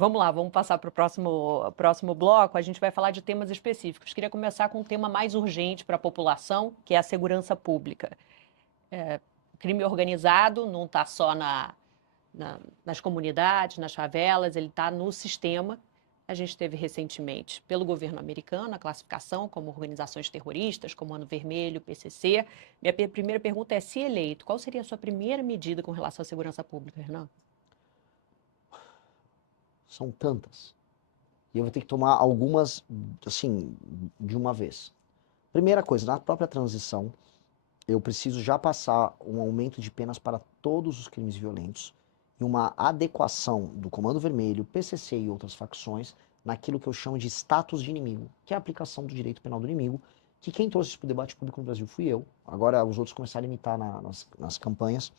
Vamos lá, vamos passar para o próximo bloco. A gente vai falar de temas específicos. Queria começar com um tema mais urgente para a população, que é a segurança pública. Crime organizado não está só nas comunidades, nas favelas, ele está no sistema. A gente teve recentemente, pelo governo americano, a classificação como organizações terroristas, Comando Vermelho, PCC. Minha primeira pergunta é, se eleito, qual seria a sua primeira medida com relação à segurança pública, Renan? São tantas. E eu vou ter que tomar algumas, assim, de uma vez. Primeira coisa, na própria transição, eu preciso já passar um aumento de penas para todos os crimes violentos e uma adequação do Comando Vermelho, PCC e outras facções naquilo que eu chamo de status de inimigo, que é a aplicação do direito penal do inimigo, que quem trouxe isso para o debate público no Brasil fui eu. Agora os outros começaram a imitar nas campanhas,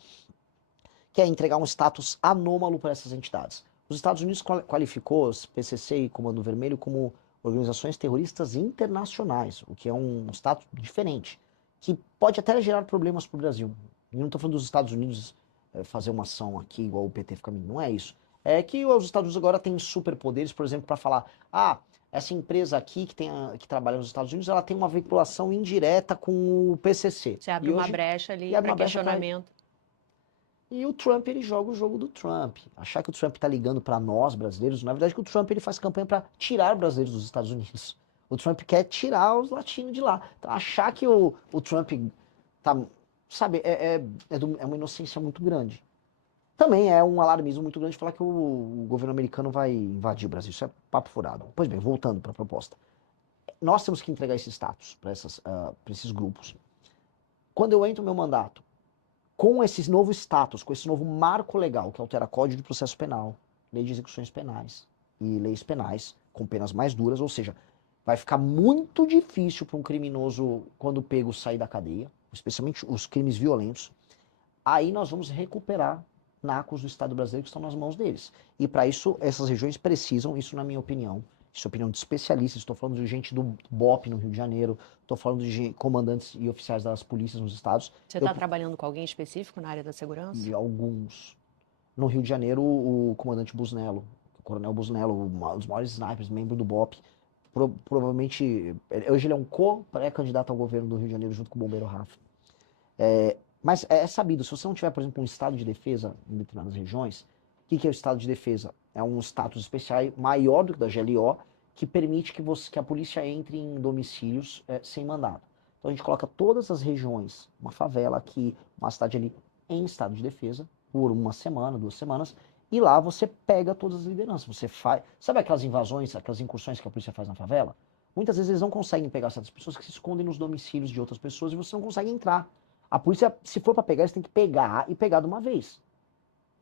que é entregar um status anômalo para essas entidades. Os Estados Unidos qualificou os PCC e Comando Vermelho como organizações terroristas internacionais, o que é um status diferente, que pode até gerar problemas para o Brasil. E não estou falando dos Estados Unidos fazer uma ação aqui igual o PT fica, não é isso. É que os Estados Unidos agora têm superpoderes, por exemplo, para falar, essa empresa aqui que trabalha nos Estados Unidos, ela tem uma vinculação indireta com o PCC. Você abre uma brecha ali para questionamento. E o Trump, ele joga o jogo do Trump. Achar que o Trump tá ligando para nós, brasileiros, na verdade que o Trump ele faz campanha para tirar brasileiros dos Estados Unidos. O Trump quer tirar os latinos de lá. Então, achar que o Trump tá, sabe, é uma inocência muito grande. Também é um alarmismo muito grande falar que o governo americano vai invadir o Brasil. Isso é papo furado. Pois bem, voltando para a proposta. Nós temos que entregar esse status para esses grupos. Quando eu entro no meu mandato, com esse novo status, com esse novo marco legal que altera Código de Processo Penal, Lei de Execuções Penais e leis penais com penas mais duras, ou seja, vai ficar muito difícil para um criminoso, quando pego, sair da cadeia, especialmente os crimes violentos. Aí nós vamos recuperar nacos do Estado brasileiro que estão nas mãos deles. E para isso, essas regiões precisam, isso na minha opinião, isso é opinião de especialistas, estou falando de gente do BOP no Rio de Janeiro, estou falando de comandantes e oficiais das polícias nos estados. Você está trabalhando com alguém específico na área da segurança? E alguns. No Rio de Janeiro, o comandante Busnello, o coronel Busnello, um dos maiores snipers, membro do BOP, provavelmente, hoje ele é um pré-candidato ao governo do Rio de Janeiro junto com o bombeiro Rafa. Mas é sabido, se você não tiver, por exemplo, um estado de defesa em determinadas regiões, o que é o estado de defesa? É um status especial maior do que da GLO, que permite que a polícia entre em domicílios sem mandado. Então a gente coloca todas as regiões, uma favela aqui, uma cidade ali, em estado de defesa, por uma semana, 2 semanas, e lá você pega todas as lideranças. Você faz. Sabe aquelas invasões, aquelas incursões que a polícia faz na favela? Muitas vezes eles não conseguem pegar certas pessoas que se escondem nos domicílios de outras pessoas e você não consegue entrar. A polícia, se for para pegar, eles têm que pegar e pegar de uma vez.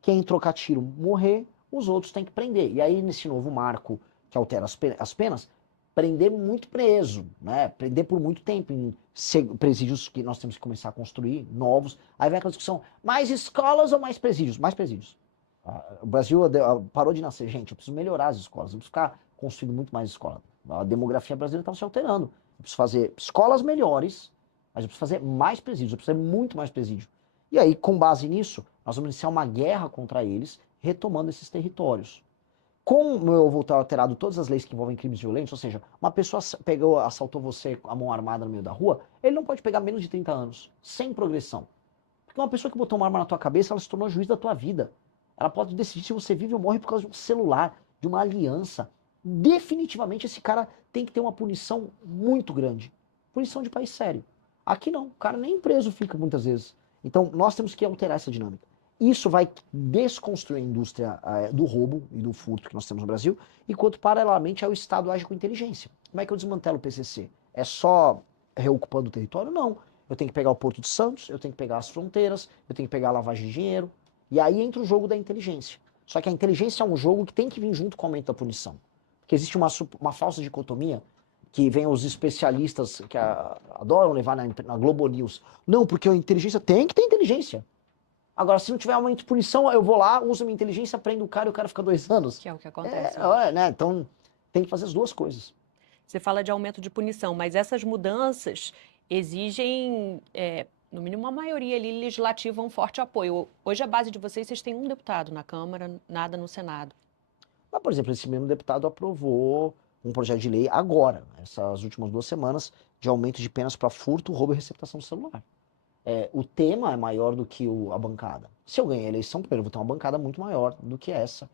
Quem trocar tiro morrer, os outros têm que prender. E aí, nesse novo marco que altera as penas, prender muito preso, né? Prender por muito tempo em presídios que nós temos que começar a construir, novos. Aí vem aquela discussão, mais escolas ou mais presídios? Mais presídios. O Brasil parou de nascer, gente, eu preciso melhorar as escolas, eu preciso ficar construindo muito mais escola. A demografia brasileira está se alterando. Eu preciso fazer escolas melhores, mas eu preciso fazer mais presídios, eu preciso fazer muito mais presídio. E aí, com base nisso, nós vamos iniciar uma guerra contra eles, retomando esses territórios. Como eu vou ter alterado todas as leis que envolvem crimes violentos, ou seja, uma pessoa assaltou você com a mão armada no meio da rua, ele não pode pegar menos de 30 anos, sem progressão. Porque uma pessoa que botou uma arma na tua cabeça, ela se tornou juiz da tua vida. Ela pode decidir se você vive ou morre por causa de um celular, de uma aliança. Definitivamente esse cara tem que ter uma punição muito grande. Punição de país sério. Aqui não, o cara nem preso fica muitas vezes. Então nós temos que alterar essa dinâmica. Isso vai desconstruir a indústria do roubo e do furto que nós temos no Brasil, enquanto paralelamente o Estado age com inteligência. Como é que eu desmantelo o PCC? É só reocupando o território? Não. Eu tenho que pegar o Porto de Santos, eu tenho que pegar as fronteiras, eu tenho que pegar a lavagem de dinheiro, e aí entra o jogo da inteligência. Só que a inteligência é um jogo que tem que vir junto com o aumento da punição. Porque existe uma falsa dicotomia que vem os especialistas que adoram levar na Globo News. Não, porque a inteligência tem que ter inteligência. Agora, se não tiver aumento de punição, eu vou lá, uso minha inteligência, prendo o cara e o cara fica 2 anos. Que é o que acontece. Né? Então, tem que fazer as duas coisas. Você fala de aumento de punição, mas essas mudanças exigem, no mínimo, uma maioria ali legislativa, um forte apoio. Hoje, a base de vocês têm um deputado na Câmara, nada no Senado. Mas, por exemplo, esse mesmo deputado aprovou um projeto de lei agora, essas últimas 2 semanas, de aumento de penas para furto, roubo e receptação do celular. O tema é maior do que a bancada. Se eu ganhar a eleição, primeiro, eu vou ter uma bancada muito maior do que essa.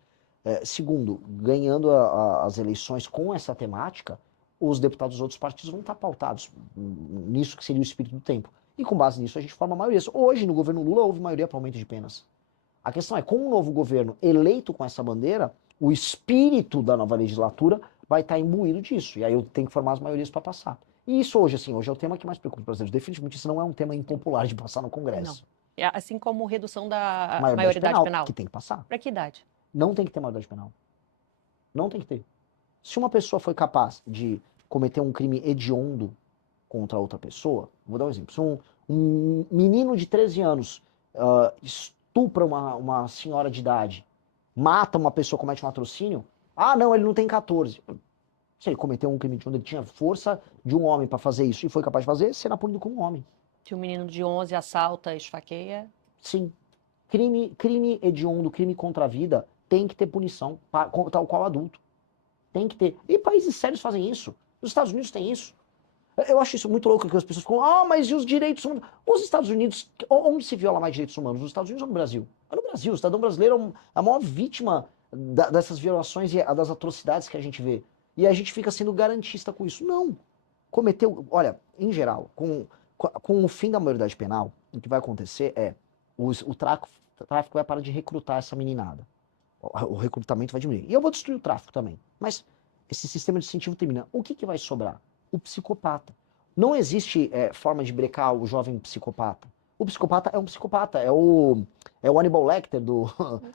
Segundo, ganhando as eleições com essa temática, os deputados dos outros partidos vão estar pautados nisso que seria o espírito do tempo. E com base nisso a gente forma maioria. Hoje, no governo Lula, houve maioria para aumento de penas. A questão é, com um novo governo eleito com essa bandeira, o espírito da nova legislatura vai estar imbuído disso. E aí eu tenho que formar as maiorias para passar. E isso hoje, assim, hoje é o tema que mais preocupa os brasileiros. Definitivamente isso não é um tema impopular de passar no Congresso. Não. Assim como redução da Maioridade penal. Que tem que passar. Para que idade? Não tem que ter maioridade penal. Não tem que ter. Se uma pessoa foi capaz de cometer um crime hediondo contra outra pessoa, vou dar um exemplo. Se um menino de 13 anos estupra uma senhora de idade, mata uma pessoa, comete um latrocínio, não, ele não tem 14. Se ele cometeu um crime hediondo, ele tinha força de um homem para fazer isso e foi capaz de fazer, será punido como um homem. Se um menino de 11 assalta, esfaqueia... Sim. Crime hediondo, crime contra a vida, tem que ter punição, tal qual adulto. Tem que ter. E países sérios fazem isso. Os Estados Unidos têm isso. Eu acho isso muito louco que as pessoas falam, mas e os direitos humanos? Os Estados Unidos, onde se viola mais direitos humanos? Nos Estados Unidos ou no Brasil? É no Brasil. O cidadão brasileiro é a maior vítima dessas violações e das atrocidades que a gente vê. E a gente fica sendo garantista com isso. Não. Cometeu. Olha, em geral, com o fim da maioridade penal, o que vai acontecer é o tráfico vai parar de recrutar essa meninada. O recrutamento vai diminuir. E eu vou destruir o tráfico também. Mas esse sistema de incentivo termina. O que vai sobrar? O psicopata. Não existe forma de brecar o jovem psicopata. O psicopata é um psicopata. É o Hannibal Lecter do...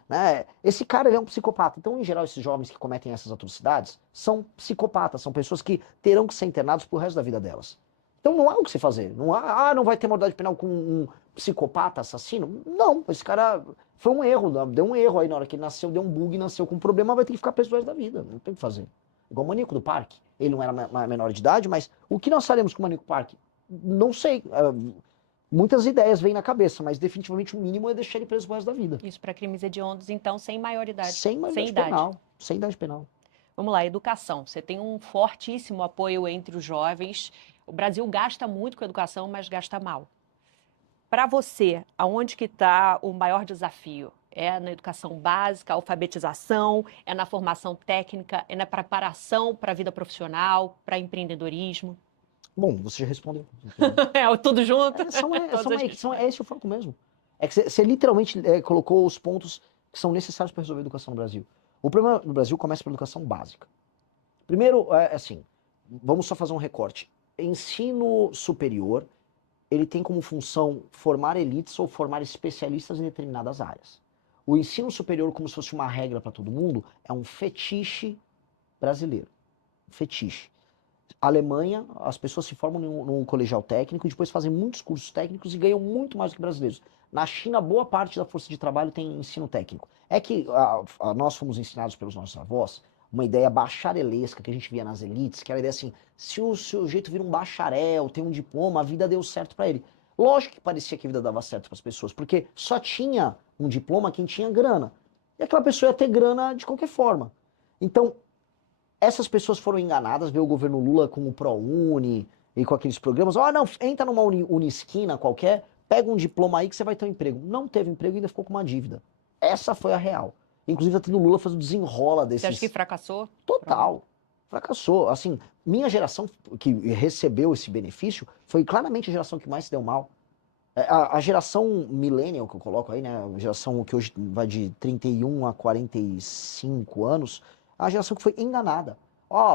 né? Esse cara, ele é um psicopata. Então, em geral, esses jovens que cometem essas atrocidades são psicopatas. São pessoas que terão que ser internados pro resto da vida delas. Então não há o que se fazer. Não há, não vai ter maioridade penal com um psicopata assassino? Não, esse cara foi um erro, deu um erro aí na hora que ele nasceu, deu um bug, nasceu com um problema, vai ter que ficar preso o resto da vida. Não tem o que fazer. Igual o maníaco do parque. Ele não era menor de idade, mas o que nós faremos com o maníaco do parque? Não sei. Muitas ideias vêm na cabeça, mas definitivamente o mínimo é deixar ele preso o resto da vida. Isso para crimes hediondos, então, sem maioridade. Sem maioridade penal. Sem idade penal. Vamos lá, educação. Você tem um fortíssimo apoio entre os jovens. O Brasil gasta muito com educação, mas gasta mal. Para você, aonde que está o maior desafio? É na educação básica, alfabetização, é na formação técnica, é na preparação para a vida profissional, para empreendedorismo? Bom, você já respondeu. Tudo junto? É esse o foco mesmo. É que você literalmente colocou os pontos que são necessários para resolver a educação no Brasil. O problema no Brasil começa pela educação básica. Primeiro, assim, vamos só fazer um recorte. Ensino superior, ele tem como função formar elites ou formar especialistas em determinadas áreas. O ensino superior, como se fosse uma regra para todo mundo, é um fetiche brasileiro. Fetiche. Alemanha, as pessoas se formam num colegial técnico e depois fazem muitos cursos técnicos e ganham muito mais do que brasileiros. Na China, boa parte da força de trabalho tem ensino técnico. É que nós fomos ensinados pelos nossos avós uma ideia bacharelesca que a gente via nas elites, que era a ideia assim, se o sujeito vira um bacharel, tem um diploma, a vida deu certo para ele. Lógico que parecia que a vida dava certo para as pessoas, porque só tinha um diploma quem tinha grana. E aquela pessoa ia ter grana de qualquer forma. Então, essas pessoas foram enganadas, veio o governo Lula com o ProUni e com aqueles programas. Não, entra numa Unisquina qualquer, pega um diploma aí que você vai ter um emprego. Não teve emprego e ainda ficou com uma dívida. Essa foi a real. Inclusive, até no Lula faz o desenrola desses... Você acha que fracassou? Total. Fracassou. Assim, minha geração que recebeu esse benefício foi claramente a geração que mais se deu mal. A geração millennial que eu coloco aí, né? A geração que hoje vai de 31 a 45 anos, é a geração que foi enganada.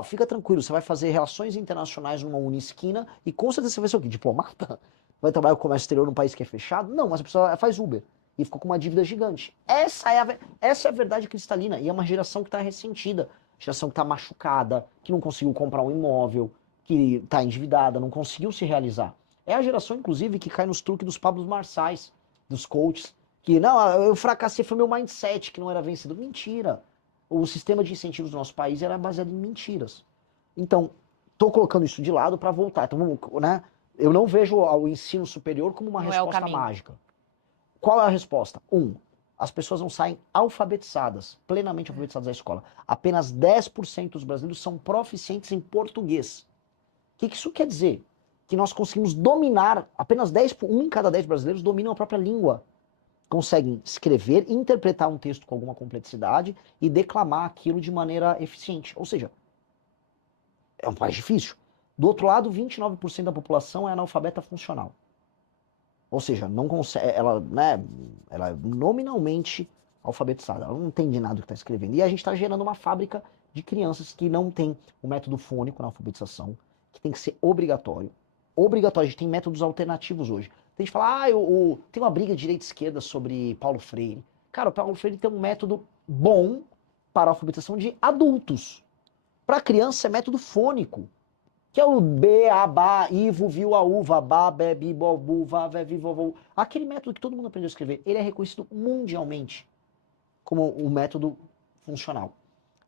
Fica tranquilo, você vai fazer relações internacionais numa Unisquina e com certeza você vai ser o quê? Diplomata? Vai trabalhar com o comércio exterior num país que é fechado? Não, mas a pessoa faz Uber. E ficou com uma dívida gigante. Essa é a verdade cristalina. E é uma geração que está ressentida. Geração que está machucada, que não conseguiu comprar um imóvel, que está endividada, não conseguiu se realizar. É a geração, inclusive, que cai nos truques dos Pablos Marçais, dos coaches. Que, não, eu fracassei, foi meu mindset que não era vencido. Mentira. O sistema de incentivos do nosso país era baseado em mentiras. Então, estou colocando isso de lado para voltar. Então, vamos, né? Eu não vejo o ensino superior como uma resposta mágica. Qual é a resposta? as pessoas não saem alfabetizadas, plenamente alfabetizadas da escola. Apenas 10% dos brasileiros são proficientes em português. O que isso quer dizer? Que nós conseguimos dominar, apenas 1 em cada 10 brasileiros dominam a própria língua. Conseguem escrever, interpretar um texto com alguma complexidade e declamar aquilo de maneira eficiente. Ou seja, é um país difícil. Do outro lado, 29% da população é analfabeta funcional. Ou seja, não consegue, ela é nominalmente alfabetizada, ela não entende nada do que está escrevendo. E a gente está gerando uma fábrica de crianças que não tem o método fônico na alfabetização, que tem que ser obrigatório. Obrigatório, a gente tem métodos alternativos hoje. Tem gente que fala, tem uma briga de direita e esquerda sobre Paulo Freire. Cara, o Paulo Freire tem um método bom para a alfabetização de adultos. Para criança é método fônico, que é o B, A, Ba, Ivo, Viu, A, Uva, Ba, Be, Bi, Bo, Bu, Va, Ve, Vi, Vo, Vo. Aquele método que todo mundo aprendeu a escrever, ele é reconhecido mundialmente como um método funcional.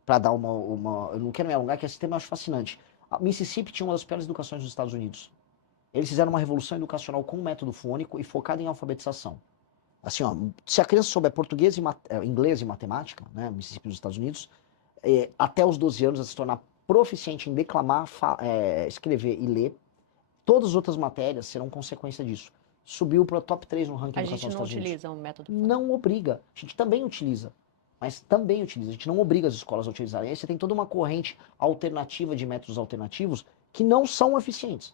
Para dar eu não quero me alongar, que esse tema eu acho fascinante. A Mississippi tinha uma das piores educações dos Estados Unidos. Eles fizeram uma revolução educacional com método fônico e focado em alfabetização. Assim, ó, se a criança souber português, inglês e matemática, né, Mississippi dos Estados Unidos, até os 12 anos ela se tornar proficiente em declamar, escrever e ler, todas as outras matérias serão consequência disso. Subiu para o top 3 no ranking de educação dos Estados Unidos. A gente não utiliza o método fônico. Não obriga. A gente também utiliza. Mas também utiliza. A gente não obriga as escolas a utilizarem. Aí você tem toda uma corrente alternativa de métodos alternativos que não são eficientes.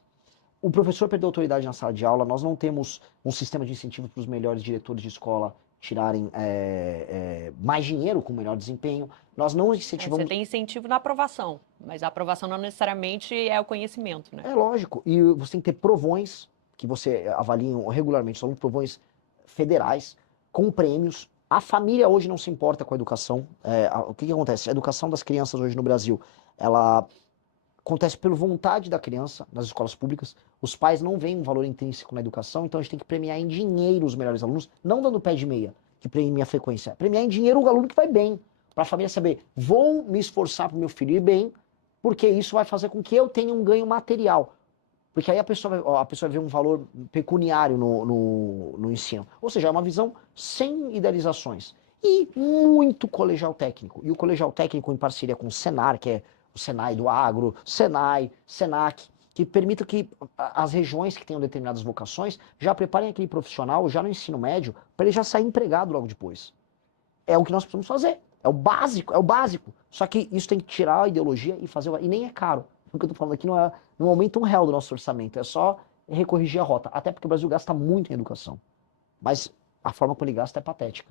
O professor perdeu autoridade na sala de aula, nós não temos um sistema de incentivo para os melhores diretores de escola tirarem mais dinheiro com melhor desempenho. Nós não incentivamos... Você tem incentivo na aprovação, mas a aprovação não necessariamente é o conhecimento, né? É lógico. E você tem que ter provões, que você avalia regularmente, são provões federais, com prêmios. A família hoje não se importa com a educação. O que acontece? A educação das crianças hoje no Brasil, ela acontece por vontade da criança nas escolas públicas. Os pais não veem um valor intrínseco na educação, então a gente tem que premiar em dinheiro os melhores alunos, não dando pé de meia, que premia a frequência. Premiar em dinheiro o aluno que vai bem, para a família saber, vou me esforçar para o meu filho ir bem, porque isso vai fazer com que eu tenha um ganho material. Porque aí a pessoa vai ver um valor pecuniário no ensino. Ou seja, é uma visão sem idealizações. E muito colegial técnico. E o colegial técnico em parceria com o Senar, que é o Senai do Agro, Senai, Senac, que permita que as regiões que tenham determinadas vocações já preparem aquele profissional já no ensino médio para ele já sair empregado logo depois. É o que nós precisamos fazer. É o básico, é o básico. Só que isso tem que tirar a ideologia e fazer... E nem é caro. O que eu tô falando aqui não aumenta um real do nosso orçamento. É só recorrigir a rota. Até porque o Brasil gasta muito em educação. Mas a forma como ele gasta é patética.